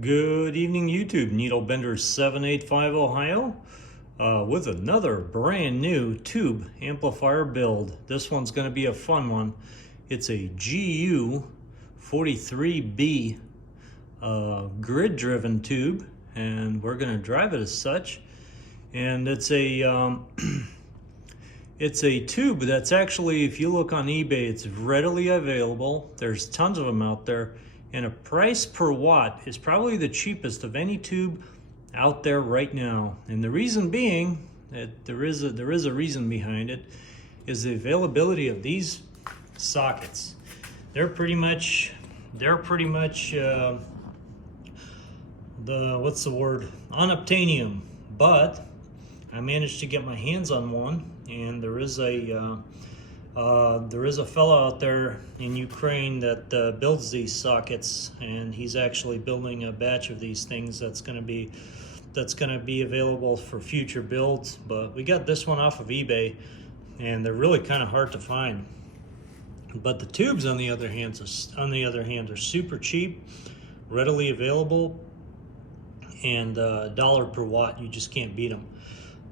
Good evening, YouTube. Needlebender785 Ohio with another brand new tube amplifier build. This one's going to be a fun one. It's a Gu43b grid-driven tube, and we're going to drive it as such. And it's a it's a tube that's actually, if you look on eBay, it's readily available. There's tons of them out there. And a price per watt is probably the cheapest of any tube out there right now. And the reason being, that there is a reason behind it, is the availability of these sockets. They're pretty much the, what's the word, unobtainium. But I managed to get my hands on one, and there is a fellow out there in Ukraine that builds these sockets, and he's actually building a batch of these things that's going to be available for future builds. But we got this one off of eBay, and they're really kind of hard to find. But the tubes, on the other hand, are super cheap, readily available, and $1 per watt. You just can't beat them.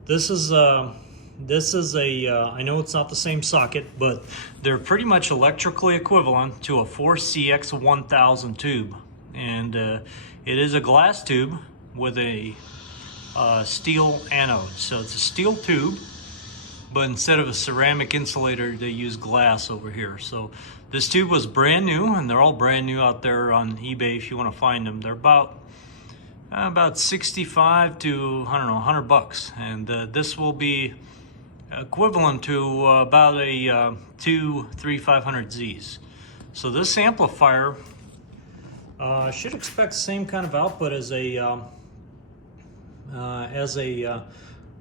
This is a, I know it's not the same socket, but they're pretty much electrically equivalent to a 4CX1000 tube. And it is a glass tube with a steel anode. So it's a steel tube, but instead of a ceramic insulator, they use glass over here. So this tube was brand new, and they're all brand new out there on eBay if you want to find them. They're about 65 to, I don't know, 100 bucks. And this will be equivalent to about a 500Zs. So this amplifier should expect the same kind of output as a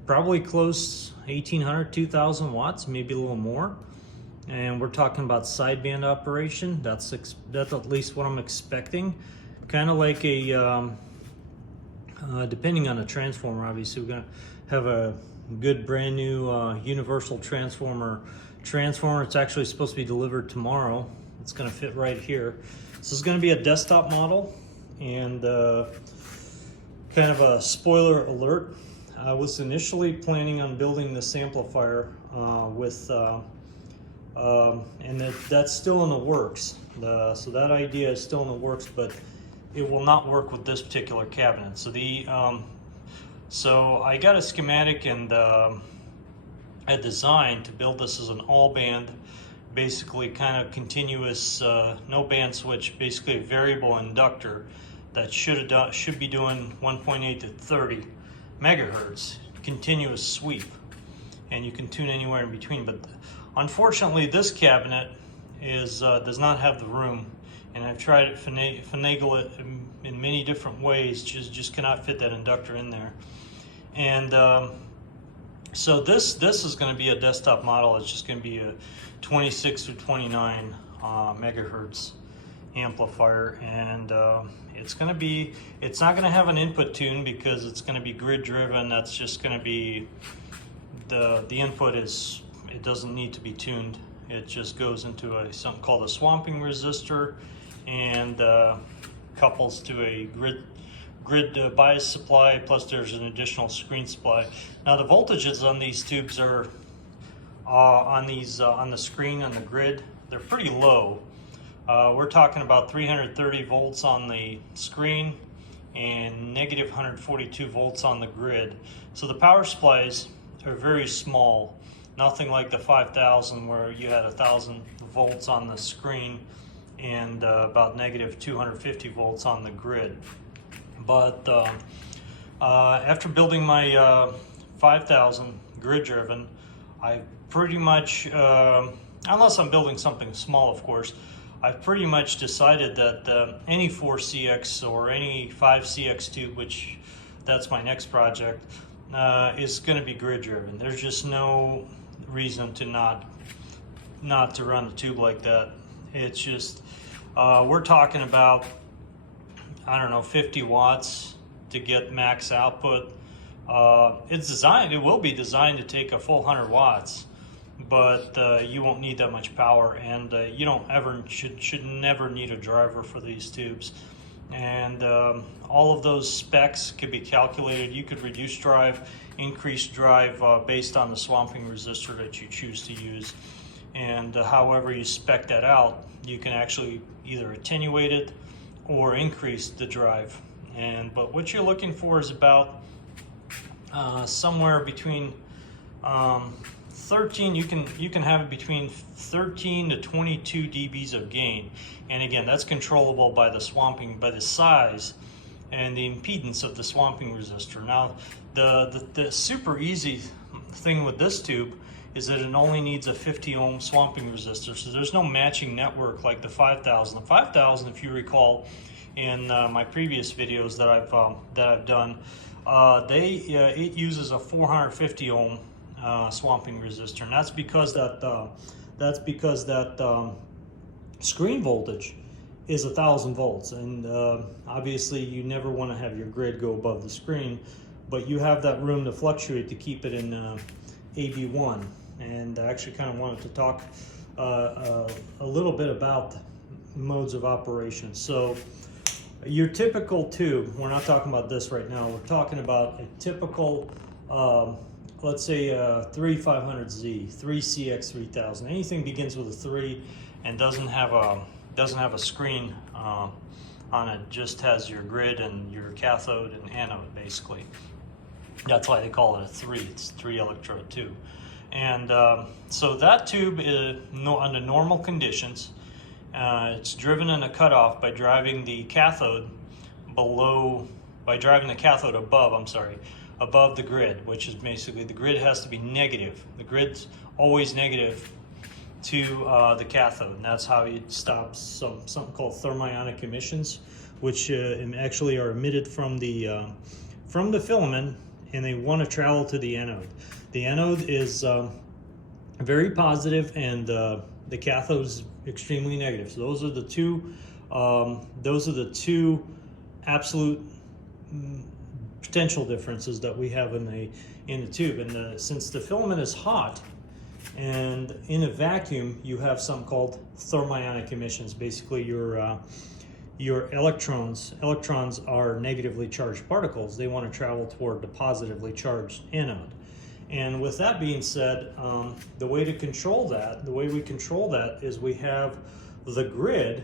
probably close 1800, 2000 watts, maybe a little more. And we're talking about sideband operation. That's at least what I'm expecting. Kind of like a depending on the transformer, obviously we're going to have a good brand new universal transformer. It's actually supposed to be delivered tomorrow. It's going to fit right here. This is going to be a desktop model, and kind of a spoiler alert, I was initially planning on building this amplifier and that's still in the works. So that idea is still in the works, but it will not work with this particular cabinet. So I got a schematic and a design to build this as an all-band, basically kind of continuous, no band switch, basically a variable inductor that should be doing 1.8 to 30 megahertz, continuous sweep, and you can tune anywhere in between. But unfortunately, this cabinet does not have the room. And I've tried to finagle it in many different ways, just cannot fit that inductor in there. And so this is going to be a desktop model. It's just going to be a 26 or 29 megahertz amplifier, and it's not going to have an input tune because it's going to be grid driven. That's just going to be the input it doesn't need to be tuned. It just goes into something called a swamping resistor, and couples to a grid bias supply, plus there's an additional screen supply. Now the voltages on these tubes are on the screen on the grid, they're pretty low. We're talking about 330 volts on the screen and negative 142 volts on the grid. So the power supplies are very small. Nothing like the 5000 where you had 1000 volts on the screen and about negative 250 volts on the grid. But after building my 5000 grid driven, I pretty much, unless I'm building something small of course, I've pretty much decided that any 4CX or any 5CX tube, which that's my next project, is going to be grid driven. There's just no reason to not to run a tube like that. It's just we're talking about, I don't know, 50 watts to get max output. It will be designed to take a full 100 watts, but you won't need that much power, and you don't should never need a driver for these tubes. and all of those specs could be calculated. You could reduce drive, increase drive based on the swamping resistor that you choose to use. And however you spec that out, you can actually either attenuate it or increase the drive. But what you're looking for is about somewhere between 13, you can have it between 13 to 22 dBs of gain. And again, that's controllable by the swamping, by the size and the impedance of the swamping resistor. Now, the super easy thing with this tube is that it only needs a 50 ohm swamping resistor, so there's no matching network like the 5000. The 5000, if you recall, in my previous videos that I've done, it uses a 450 ohm swamping resistor, and that's because that screen voltage is 1000 volts, and obviously you never want to have your grid go above the screen, but you have that room to fluctuate to keep it in AB1. And I actually kind of wanted to talk a little bit about modes of operation. So your typical tube, we're not talking about this right now, we're talking about a typical let's say 3500Z, 3CX3000. Anything begins with a 3 and doesn't have a screen on it, just has your grid and your cathode and anode, basically. That's why they call it a 3. It's 3 electrode tube. And so that tube is under normal conditions. It's driven in a cutoff by driving the cathode above the grid, which is basically the grid has to be negative. The grid's always negative to the cathode, and that's how you stop something called thermionic emissions, which actually are emitted from the filament, and they want to travel to the anode. The anode is very positive, and the cathode is extremely negative. So those are the two absolute potential differences that we have in the tube. And since the filament is hot, and in a vacuum, you have something called thermionic emissions. Basically, your electrons are negatively charged particles. They want to travel toward the positively charged anode. And with that being said, the way we control that is we have the grid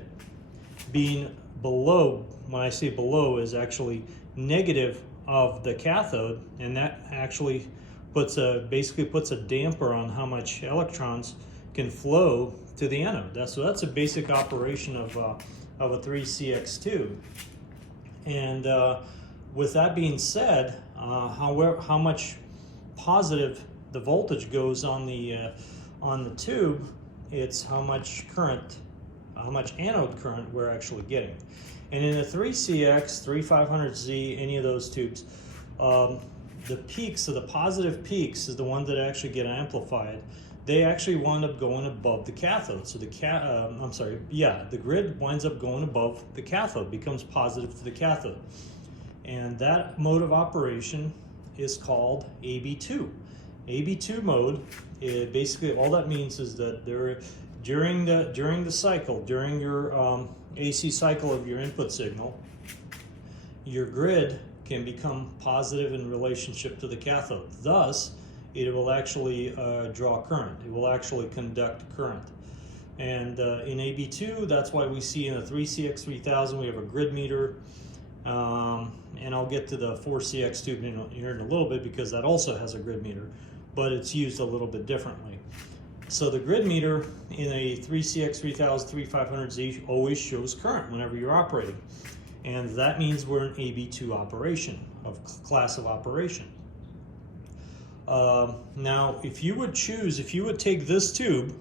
being below. When I say below, is actually negative of the cathode, and that actually basically puts a damper on how much electrons can flow to the anode. So that's a basic operation of a 3CX tube. And with that being said, how much positive the voltage goes on the tube, it's how much anode current we're actually getting. And in a 3CX, 3500Z, any of those tubes, the peaks, so the positive peaks is the one that actually get amplified. They actually wind up going above the cathode. So the grid winds up going above the cathode, becomes positive to the cathode. And that mode of operation is called AB2. AB2 mode, basically all that means is that during the cycle, during your AC cycle of your input signal, your grid can become positive in relationship to the cathode. Thus, it will actually draw current. It will actually conduct current. And in AB2, that's why we see in the 3CX3000, we have a grid meter. And I'll get to the 4CX tube here in a little bit, because that also has a grid meter, but it's used a little bit differently. So the grid meter in a 3CX3000, 3500Z always shows current whenever you're operating. And that means we're in AB2 operation, of class of operation. Now, if you would take this tube,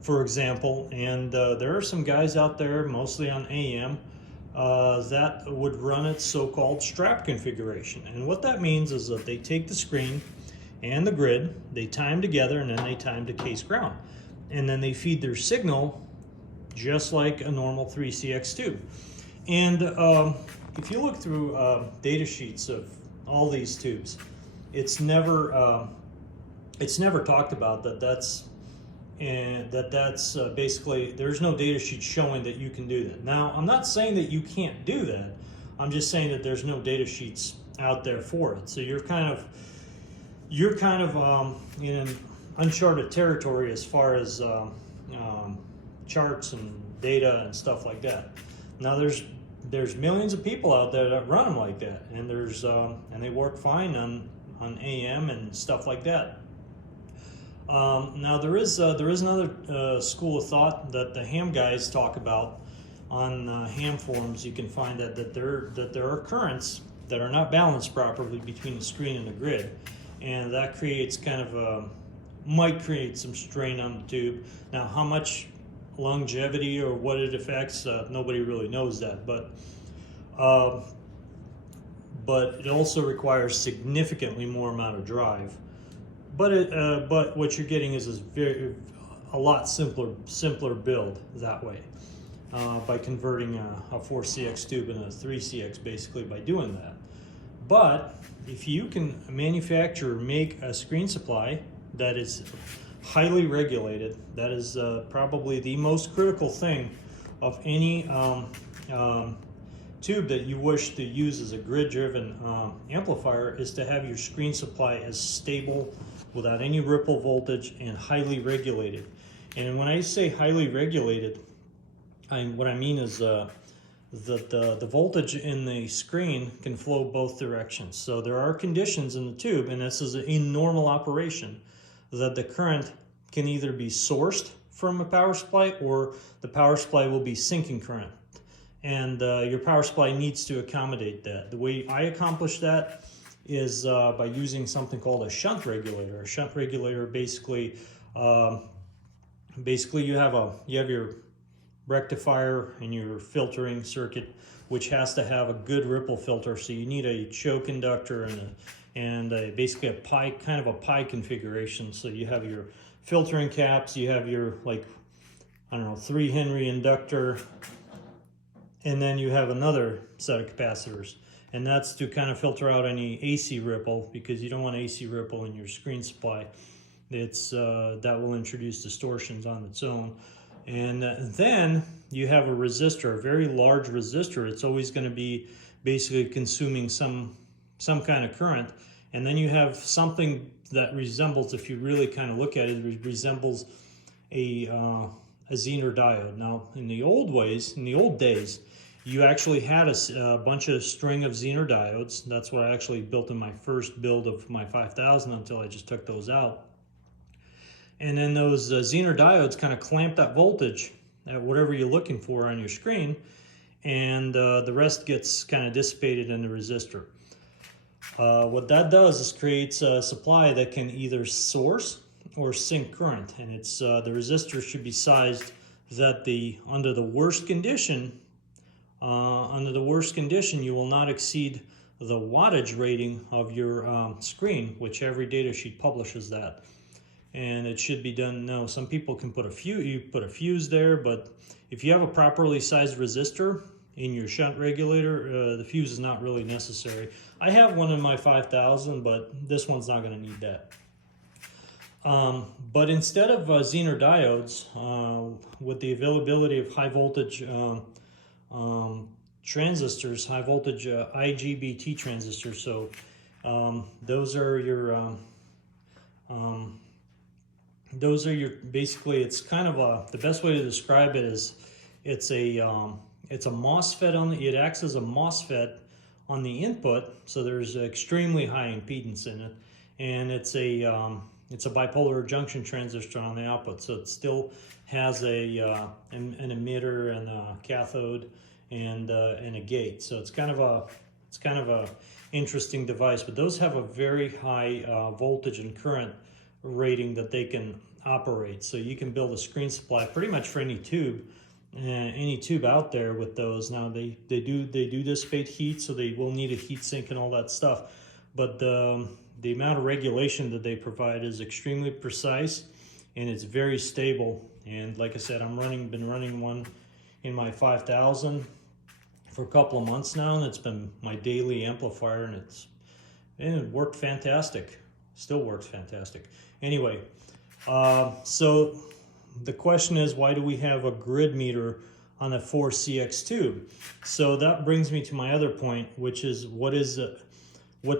for example, and there are some guys out there, mostly on AM, that would run its so-called strap configuration. And what that means is that they take the screen and the grid, they tie them together, and then they tie them to case ground. And then they feed their signal just like a normal 3CX tube. And if you look through data sheets of all these tubes, it's never talked about that's basically, there's no data sheet showing that you can do that. Now, I'm not saying that you can't do that, I'm just saying that there's no data sheets out there for it. So you're kind of in uncharted territory as far as charts and data and stuff like that. Now there's millions of people out there that run them like that, and and they work fine on AM and stuff like that. Now there is another school of thought that the ham guys talk about on ham forums. You can find that there are currents that are not balanced properly between the screen and the grid, and that creates might create some strain on the tube. Now how much longevity or what it affects, nobody really knows that, but it also requires significantly more amount of drive. But what you're getting is a lot simpler build that way, by converting a 4CX tube into a 3CX, basically by doing that. But if you can make a screen supply that is highly regulated, that is probably the most critical thing of any tube that you wish to use as a grid-driven amplifier, is to have your screen supply as stable, without any ripple voltage, and highly regulated. And when I say highly regulated, what I mean is that the voltage in the screen can flow both directions. So there are conditions in the tube, and this is in normal operation, that the current can either be sourced from a power supply, or the power supply will be sinking current. And your power supply needs to accommodate that. The way I accomplish that is by using something called a shunt regulator. A shunt regulator basically you have your rectifier and your filtering circuit, which has to have a good ripple filter. So you need a choke inductor and basically a pi configuration. So you have your filtering caps, you have your 3 Henry inductor, and then you have another set of capacitors. And that's to kind of filter out any AC ripple, because you don't want AC ripple in your screen supply. That will introduce distortions on its own. And then you have a resistor, a very large resistor. It's always going to be basically consuming some kind of current. And then you have something that resembles, if you really kind of look at it, it resembles a Zener diode. Now, in the old days, you actually had a bunch of string of Zener diodes. That's what I actually built in my first build of my 5000, until I just took those out. And then those Zener diodes kind of clamp that voltage at whatever you're looking for on your screen, and the rest gets kind of dissipated in the resistor. What that does is creates a supply that can either source or sink current, and the resistor should be sized that under the worst condition, you will not exceed the wattage rating of your screen, which every data sheet publishes that. And it should be done. Now, some people can put a fuse there, but if you have a properly sized resistor in your shunt regulator, the fuse is not really necessary. I have one in my 5000, but this one's not going to need that. But instead of Zener diodes, with the availability of high voltage transistors, high voltage IGBT transistors, so those are your basically, it's kind of the best way to describe it is it's a MOSFET it acts as a MOSFET on the input, so there's extremely high impedance in it, and it's a bipolar junction transistor on the output, so it still has an emitter and a cathode and a gate. So it's kind of a interesting device, but those have a very high voltage and current rating that they can operate. So you can build a screen supply pretty much for any tube out there with those. Now they do dissipate heat, so they will need a heat sink and all that stuff, but the amount of regulation that they provide is extremely precise, and it's very stable. And like I said, been running one in my 5000 for a couple of months now, and it's been my daily amplifier, and it worked fantastic. Still works fantastic. Anyway, so the question is, why do we have a grid meter on a 4CX tube. So that brings me to my other point, which is what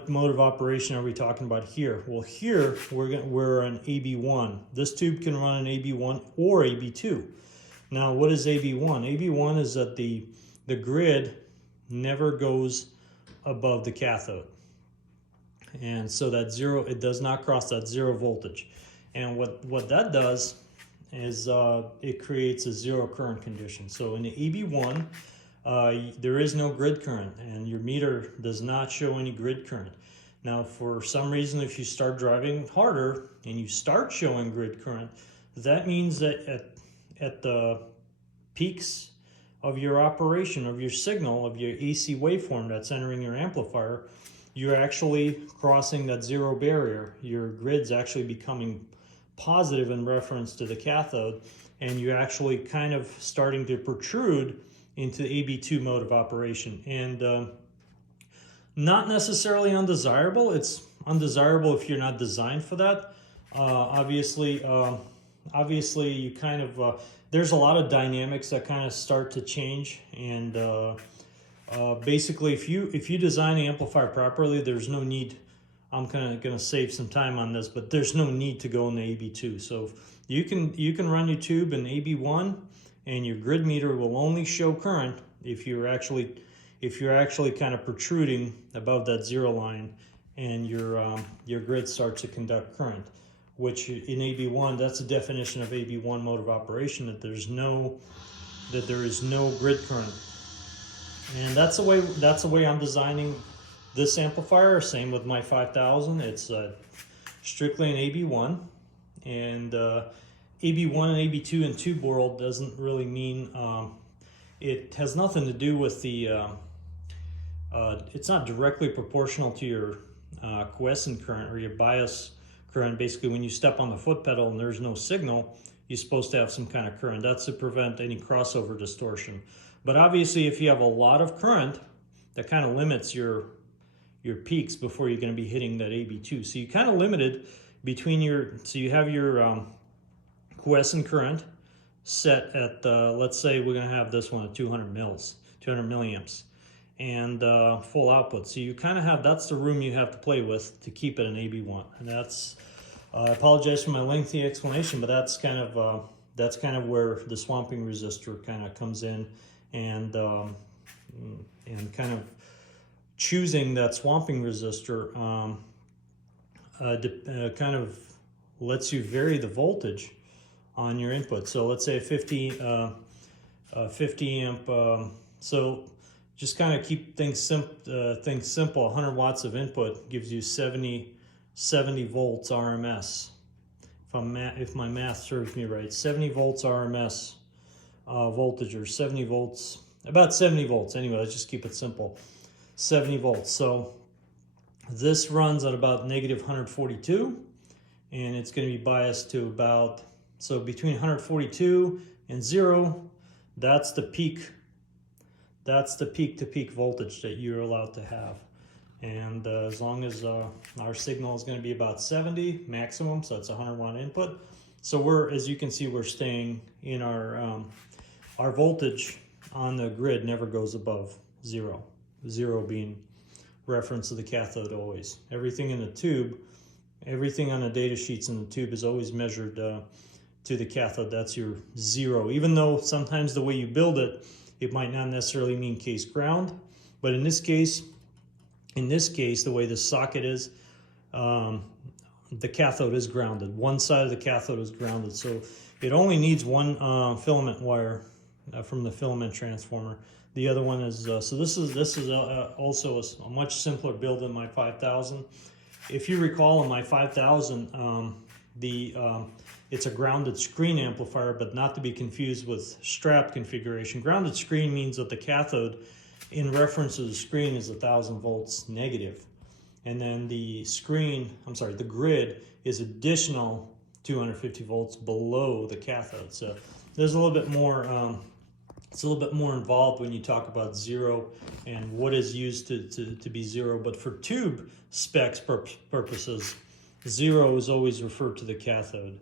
mode of operation are we talking about here? Well, here we're on AB1. This tube can run an AB1 or AB2. Now, what is AB1? AB1 is that the grid never goes above the cathode. And so that zero, it does not cross that zero voltage. And what that does is it creates a zero current condition. So in the AB1, there is no grid current, and your meter does not show any grid current. Now, for some reason, if you start driving harder and you start showing grid current, that means that at the peaks of your operation, of your signal, of your AC waveform that's entering your amplifier, you're actually crossing that zero barrier. Your grid's actually becoming positive in reference to the cathode, and you're actually kind of starting to protrude into the AB2 mode of operation. And not necessarily undesirable. It's undesirable if you're not designed for that. Obviously, you kind of, there's a lot of dynamics that kind of start to change, and basically if you design the amplifier properly, there's no need. I'm kind of going to save some time on this, but there's no need to go into AB2. So you can run your tube in AB1, and your grid meter will only show current if you're actually kind of protruding above that zero line, and your grid starts to conduct current. Which in AB1, that's the definition of AB1 mode of operation, that there is no grid current. And that's the way I'm designing this amplifier. Same with my 5000. It's strictly an AB1, and AB1 and AB2 in tube world doesn't really mean, it has nothing to do with the, it's not directly proportional to your quiescent current or your bias current. Basically, when you step on the foot pedal and there's no signal, you're supposed to have some kind of current. That's to prevent any crossover distortion. But obviously, if you have a lot of current, that kind of limits your peaks before you're going to be hitting that AB2. So you kind of limited between so you have your quiescent current set at, let's say we're going to have this one at 200 milliamps, and full output. So you kind of have, that's the room you have to play with to keep it an AB1. And that's, I apologize for my lengthy explanation, but that's kind of where the swamping resistor kind of comes in, and kind of choosing that swamping resistor kind of lets you vary the voltage on your input. So let's say a 50 amp. So just kind of keep things simple. 100 watts of input gives you 70 volts RMS. If my math serves me right, 70 volts RMS voltage, or 70 volts, about 70 volts. Anyway, let's just keep it simple. 70 volts. So this runs at about negative 142, and it's going to be biased to about, so between 142 and 0, that's the peak. That's the peak-to-peak voltage that you're allowed to have. And as long as our signal is going to be about 70 maximum, so that's 100 watt input. So we're, as you can see, we're staying in our voltage on the grid never goes above 0. 0 being reference to the cathode always. Everything in the tube, everything on the data sheets in the tube is always measured to the cathode. That's your 0. Even though sometimes the way you build it, it might not necessarily mean case ground, but in this case, the way the socket is, the cathode is grounded. One side of the cathode is grounded, so it only needs one filament wire from the filament transformer. The other one is, so this is also a much simpler build than my 5000. If you recall, in my 5000, it's a grounded screen amplifier, but not to be confused with strap configuration. Grounded screen means that the cathode, in reference to the screen, is 1000 volts negative. And then the grid is additional 250 volts below the cathode. So there's a little bit more, it's a little bit more involved when you talk about 0 and what is used to be 0. But for tube specs purposes, 0 is always referred to the cathode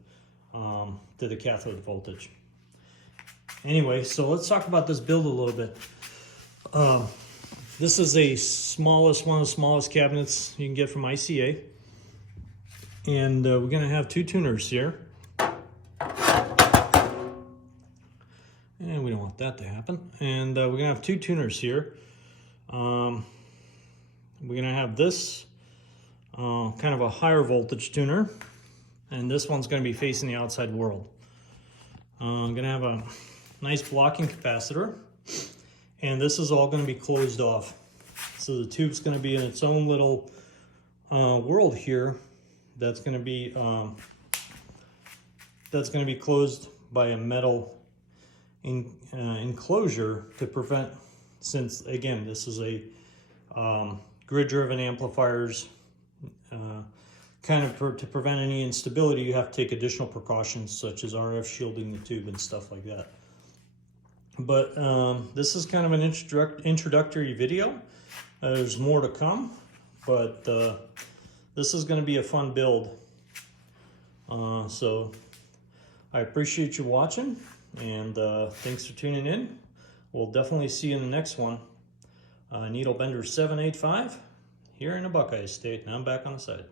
voltage. Anyway, so let's talk about this build a little bit. This is one of the smallest cabinets you can get from ICA. And we're gonna have 2 tuners here. And we don't want that to happen. And we're gonna have 2 tuners here. We're gonna have this kind of a higher voltage tuner, and this one's gonna be facing the outside world. I'm gonna have a nice blocking capacitor, and this is all gonna be closed off. So the tube's gonna be in its own little world here that's gonna be closed by a metal enclosure to prevent, since again this is a grid-driven amplifiers, to prevent any instability, you have to take additional precautions such as RF shielding the tube and stuff like that. But this is kind of an introductory video. There's more to come, but this is going to be a fun build. So I appreciate you watching, and thanks for tuning in. We'll definitely see you in the next one. Needle Bender 785 here in the Buckeye State, and I'm back on the side.